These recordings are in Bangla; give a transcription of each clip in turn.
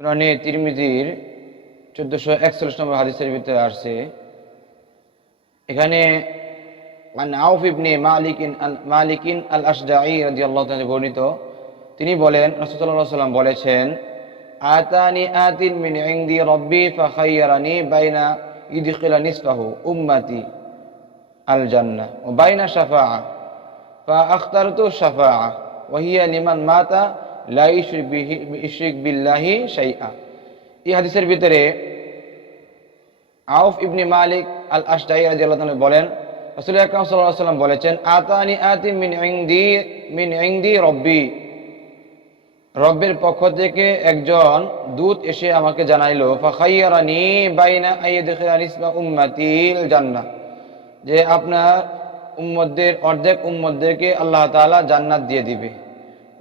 সুনানে তিরমিজির 1441 নম্বর হাদিসের ভিতরে আসছে, এখানে আউফ ইবনে মালিকিন আল আশজাঈ রাদিয়াল্লাহু তাআলা বর্ণিত, তিনি বলেন রাসূলুল্লাহ সাল্লাল্লাহু আলাইহি ওয়াসাল্লাম বলেছেন, আতানি আতিন মিন ইনদি রাব্বি ফাখায়্যারানি বাইনা ইদখিলা নিসফাহু উম্মতি আল জান্নাহ ওয়া বাইনা শাফাআহ ফাআখতারতু শাফাআহ ওয়া হিয়া লিমান মাতা লা ইউশরিক বিল্লাহি শাইআ। এই হাদিসের ভিতরে আউফ ইবনে মালিক আল আশজাঈ রাদিয়াল্লাহু তাআলা বলেন, রাসূল আকরাম সাল্লাল্লাহু আলাইহি ওয়াসাল্লাম বলেছেন, আতানি আতি মিন ইনদি রব্বি, রব্বের পক্ষ থেকে একজন দূত এসে আমাকে জানাইলো, ফাখায়্যারানি বাইনা আইয়িদখিলা নিসফা উম্মাতিল জান্নাহ, যে আপনার উম্মতদের অর্ধেক উম্মতদেরকে আল্লাহ তাআলা জান্নাত দিয়ে দিবে,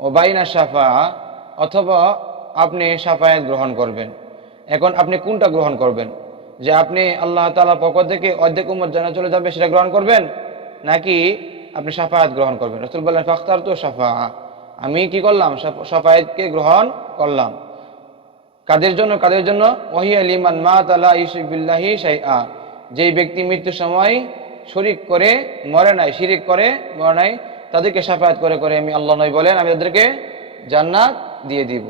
ও বাইনা শাফাআ, অথবা আপনি শাফায়াত গ্রহণ করবেন। এখন আপনি কোনটা গ্রহণ করবেন? যে আপনি আল্লাহ তাআলার পক্ষ থেকে অর্ধেক উম্মত জান্নাত চলে যাবে সেটা গ্রহণ করবেন, নাকি আপনি শাফায়াত গ্রহণ করবেন? রাসূল বললেন, ফাখতারতু শাফাআ, আমি কি করলাম? শাফায়াতকে গ্রহণ করলাম। কাদের জন্য? ওয়াহিয়া লিমান মাতা লা ইউশরিক বিল্লাহি শাইআ, যেই ব্যক্তি মৃত্যুর সময় শরীক করে মরে নাই, শিরিক করে মরে নাই, তাদেরকে শাফায়াত করে আমি আল্লাহ নবী বলেন আমি তাদেরকে জান্নাত দিয়ে দিব।